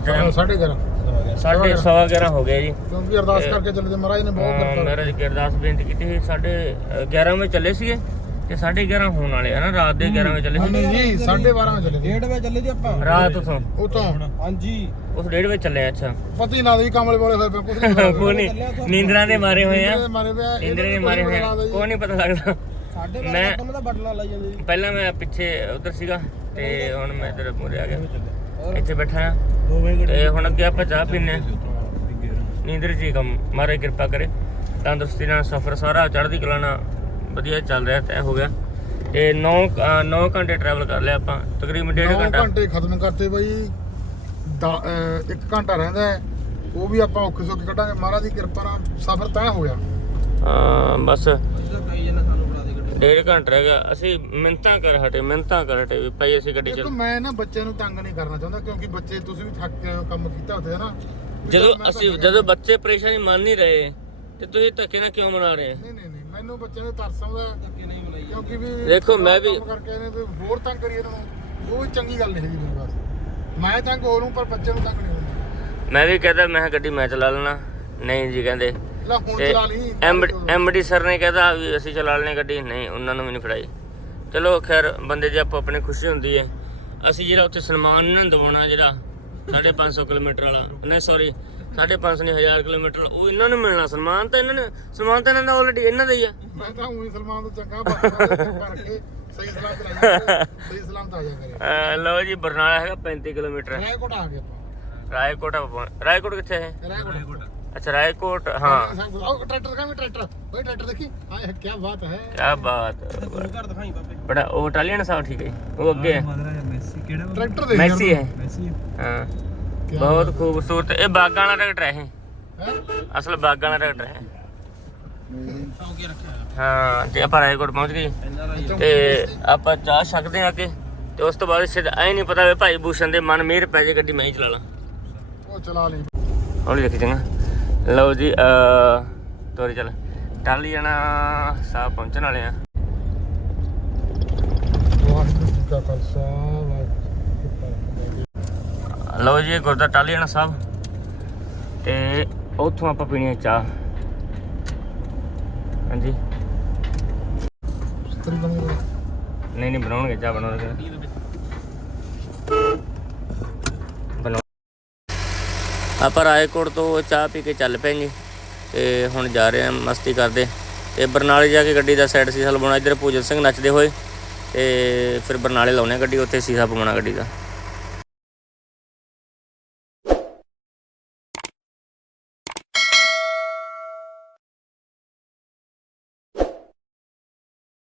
Time ਮਿੰਟ ਸਾਢੇ 11 ਸਾਢੇ ਸਵਾ 11 ਹੋ ਗਏ ਜੀ। ਕਿਉਂਕਿ ਅਰਦਾਸ ਕਰਕੇ ਚੱਲੇ ਤੇ ਮਹਾਰਾਜ ਨੇ ਬਹੁਤ ਹਾਂ, ਕਿਰਪਾ ਮਹਾਰਾਜ ਕੀ ਅਰਦਾਸ ਬੇਨਤੀ ਕੀਤੀ ਸੀ ਸਾਡੇ 11 ਵਜੇ ਚੱਲੇ ਸੀਗੇ ਤੇ 11:30 ਹੋਣ ਵਾਲੇ ਆ ਨਾ ਰਾਤ ਦੇ 11 ਵਜੇ ਚੱਲੇ ਸੀ। ਨਹੀਂ ਜੀ 12:30 ਵਜੇ ਚੱਲੇ ਸੀ। ਵਜੇ ਚੱਲੇ ਜੀ ਆਪਾਂ? ਰਾਤ ਉਥੋਂ। ਉਤੋਂ ਹਾਂਜੀ। ਉਸ 1:30 ਵਜੇ ਚੱਲੇ ਆ, ਅੱਛਾ। ਪਤੀ ਨਾ ਦੀ ਕਮਲੇ ਵਾਲੇ ਹੋਏ ਪਏ ਕੁਝ ਨਹੀਂ ਕੋਈ ਨਹੀਂ ਨੀਂਦਰਾਂ ਦੇ ਮਾਰੇ ਹੋਏ ਆ। ਨੀਂਦਰਾਂ ਦੇ ਮਾਰੇ ਹੋਏ ਆ ਕੋਈ ਨਹੀਂ ਪਤਾ ਲੱਗਦਾ। ਸਾਡੇ ਮੈਂ ਕੰਮ ਦਾ ਬਟਨਾ ਲਾਈ ਜਾਂਦੇ ਜੀ। ਪਹਿਲਾਂ ਮੈਂ ਪਿੱਛੇ ਉਧਰ ਸੀਗਾ ਤੇ ਹੁਣ ਮੈਂ ਇੱਧਰ ਮੂਰੇ ਆ ਗਿਆ। ਇੱਥੇ ਬੈਠਾ ਆ। 2 ਵਜੇ ਤੇ ਹੁਣ ਅੱਗੇ ਆਪਾਂ ਚਾਹ ਪੀਨੇ ਆ। ਨੀਂਦਰ ਜੀ ਕੰਮ। ਮਾਰੇ ਕਿਰਪਾ ਕਰੇ। ਤੰਦਰੁਸਤੀ ਨਾਲ ਸਫ਼ਰ ਸਾਰਾ ਚੜ੍ਹਦੀ ਕਲਾ ਨਾਲ ਵਧੀਆ ਚੱਲ ਰਿਹਾ ਤੈਅ ਹੋ ਗਿਆ। ਤੇ 9 9 ਘੰਟੇ ਟਰੈਵਲ ਕਰ ਲਿਆ ਆਪਾਂ। ਤਕਰੀਬਨ ਡੇਢ 9 ਘੰਟਾ। ਘੰਟੇ ਖਤਮ ਕਰਤੇ ਬਾਈ। ਦਾ- ਅਹ ਇੱਕ ਘੰਟਾ ਰਹਿੰਦਾ ਹੈ। ਉਹ ਵੀ ਆਪਾਂ ਔਖੇ ਸੌਖੇ ਕੱਢਾਂਗੇ। ਮਹਾਰਾਜ ਦੀ ਕਿਰਪਾ ਨਾਲ ਸਫ਼ਰ ਤੈਅ ਹੋ ਗਿਆ। ਹਾਂ ਬਸ ਕਹੀ ਜਾਂਦਾ ਸਾਨੂੰ ਬਣਾ ਦੇ ਗੱਡੀ ਡੇਢ ਘੰਟਾ ਰਹਿ ਗਿਆ। ਅਸੀਂ ਮਿੰਤਾਂ ਕਰ ਹਟੇ ਮਿੰਤਾਂ ਕਰ ਹਟੇ ਵੀ ਭਾਈ ਅਸੀਂ ਗੱਡੀ ਦੇਖੋ ਮੈਂ ਨਾ ਬੱਚਿਆਂ ਨੂੰ ਤੰਗ ਨਹੀਂ ਕਰਨਾ ਚਾਹੁੰਦਾ ਕਿਉਂਕਿ ਬੱਚੇ ਤੁਸੀਂ ਵੀ ਥੱਕ ਹੋ, ਕੰਮ ਕੀਤਾ ਉੱਥੇ ਹੈ ਨਾ? ਜਦੋਂ ਅਸੀਂ ਜਦੋਂ ਬੱਚੇ ਪਰੇਸ਼ਾਨੀ ਮੰਨ ਨਹੀਂ ਰਹੇ ਤੇ ਤੁਸੀਂ ਧੱਕੇ ਨਾਲ ਕਿਉਂ ਮਨਾ ਰਹੇ? ਨਹੀਂ ਨਹੀਂ ਨਹੀਂ ਮੈਨੂੰ ਬੱਚਿਆਂ ਦੇ ਤਰਸ ਆਉਂਦਾ ਧੱਕੇ ਨਹੀਂ ਮਨਾਈ ਕਿਉਂਕਿ ਵੀ ਦੇਖੋ, ਮੈਂ ਵੀ- ਕੰਮ ਕਰਕੇ ਇਹਨੇ ਵੀ ਹੋਰ ਤੰਗ ਕਰੀਏ ਇਹਨਾਂ ਨੂੰ ਉਹ ਵੀ ਚੰਗੀ ਗੱਲ ਨਹੀਂ ਹੈਗੀ ਮੇਰੇ ਵਾਸਤੇ। ਮੈਂ ਤੰਗ ਹੋ ਲੂੰ ਪਰ ਬੱਚੇ ਨੂੰ ਤੰਗ ਨਹੀਂ ਹੁੰਦਾ ਮੈਂ ਵੀ ਕਹਦਾ ਮੈਂ ਕਿਹਾ ਗੱਡੀ ਮੈਂ ਚਲਾ ਲੈਣਾ। ਨਹੀਂ ਜੀ ਕਹਿੰਦੇ ਲੈ ਹੁਣ ਤੇ ਚਲਾ ਲਈ ਐਮਡੀ ਸਰ ਨੇ ਕਹਦਾ ਵੀ ਅਸੀਂ ਚਲਾ ਲੈਣੇ ਗੱਡੀ। ਨਹੀਂ ਉਹਨਾਂ ਨੂੰ ਵੀ ਨਹੀਂ ਫੜਾਈ। ਚਲੋ ਖੈਰ ਬੰਦੇ ਦੀ ਆਪੋ ਆਪਣੀ ਖੁਸ਼ੀ ਹੁੰਦੀ ਹੈ ਅਸੀਂ ਜਿਹੜਾ ਉੱਥੇ ਸਨਮਾਨ ਇਹਨਾਂ ਨੂੰ ਦਿਵਾਉਣਾ ਜਿਹੜਾ 550 ਕਿਲੋਮੀਟਰ ਵਾਲਾ। ਨਹੀਂ ਸੌਰੀ 550 ਨਹੀਂ 1000 ਕਿਲੋਮੀਟਰ ਉਹ ਇਹਨਾਂ ਨੂੰ ਮਿਲਣਾ ਸਨਮਾਨ ਤਾਂ ਇਹਨਾਂ ਨੇ ਸਨਮਾਨ ਤਾਂ ਇਹਨਾਂ ਦਾ ਆਲਰੇਡੀ ਇਹਨਾਂ ਦਾ ਹੀ ਆ। ਮੈਂ ਤਾਂ ਉਹੀ ਸਲਮਾਨ ਤੋਂ ਚੰਗਾ ਕਰਕੇ ਸਹੀ ਸਲਾਮ ਚਲਾਈ ਸਹੀ ਸਲਾਮ ਤਾਂ ਆ ਜਾ ਕਰੇ। ਅਹ ਲਓ ਜੀ ਬਰਨਾਲਾ ਹੈਗਾ 35 ਕਿਲੋਮੀਟਰ। ਰਾਏਕੋਟ ਆ ਗਏ ਆਪਾਂ। ਰਾਏਕੋਟ ਰਾਏਕੋਟ ਕਿੱਥੇ ਹੈ? ਰਾਏਕੋਟ। ਅੱਛਾ ਰਾਏਕੋਟ ਹਾਂ ਉਹ ਟਰੈਕਟਰ ਕਾ ਟਰੈਕਟਰ ਬਈ ਟਰੈਕਟਰ ਦੇਖੀ ਹਾਂ ਕੀ ਬਾਤ ਹੈ ਕੀ ਬਾਤ ਗੁਰੂ ਘਰ ਦਿਖਾਈ ਬਾਬੇ ਬੜਾ ਉਹ ਇਟਾਲੀਅਨ ਸਾਹਿਬ ਠੀਕ ਹੈ ਉਹ ਅੱਗੇ ਹੈ ਟਰੈਕਟਰ ਦੇਖ ਮੈਸੀ ਹੈ ਹਾਂ ਕਿਆ ਬਹੁਤ ਖੂਬਸੂਰਤ ਇਹ ਬਾਗਾਂ ਵਾਲਾ ਟਰੈਕਟਰ ਹੈ ਅਸਲ ਬਾਗਾਂ ਵਾਲਾ ਟਰੈਕਟਰ ਹੈ ਹੋ ਤੇ ਆਪਾਂ ਰਾਏਕੋਟ ਪਹੁੰਚ ਗਏ ਤੇ ਆਪਾਂ ਚਾਹ ਛਕਦੇ ਆ ਕੇ ਤੇ ਉਸ ਤੋਂ ਬਾਅਦ ਸਿੱਧਾ ਐ ਨਹੀਂ ਪਤਾ ਵੀ ਭਾਈ ਭੂਸ਼ਣ ਦੇ ਮਨ ਮਿਹਰ ਪੈ ਜੇ ਗੱਡੀ ਮੈਂ ਹੀ ਚਲਾ ਲਾਂ ਉਹ ਚਲਾ ਲਈ ਹੌਲੀ ਦੇਖੀ ਚੰਗਾ ਲਓ ਜੀ ਅ ਤੋਰੀ ਚੱਲ। ਟਾਲੀ ਜਾਣਾ ਸਾਹਿਬ ਪਹੁੰਚਣ ਵਾਲੇ ਆ। ਲਓ ਜੀ ਗੁਰਦਾ ਟਾਲੀ ਜਾਣਾ ਸਾਹਿਬ। ਤੇ ਉੱਥੋਂ ਆਪਾਂ ਪੀਣੀ ਹੈ ਚਾਹ। ਹਾਂਜੀ। ਨਹੀਂ ਨਹੀਂ ਬਣਾਉਣਗੇ ਚਾਹ ਬਣਾਉਣਗੇ। ਆਪਾਂ ਰਾਏਕੋਟ ਤੋਂ ਚਾਹ ਪੀ ਕੇ ਚੱਲ ਪਏ ਜੀ ਤੇ ਹੁਣ ਜਾ ਰਹੇ ਹਾਂ ਮਸਤੀ ਕਰਦੇ। ਤੇ ਬਰਨਾਲੇ ਜਾ ਕੇ ਗੱਡੀ ਦਾ ਸਾਈਡ ਸੀਸਾ ਲਵਾਉਣਾ, ਇੱਧਰ ਪੂਜਨ ਸਿੰਘ ਨੱਚਦੇ ਹੋਏ ਤੇ ਫਿਰ ਬਰਨਾਲੇ ਲਾਉਣੇ ਗੱਡੀ, ਉੱਥੇ ਸੀਸਾ ਪਵਾਉਣਾ ਗੱਡੀ ਦਾ।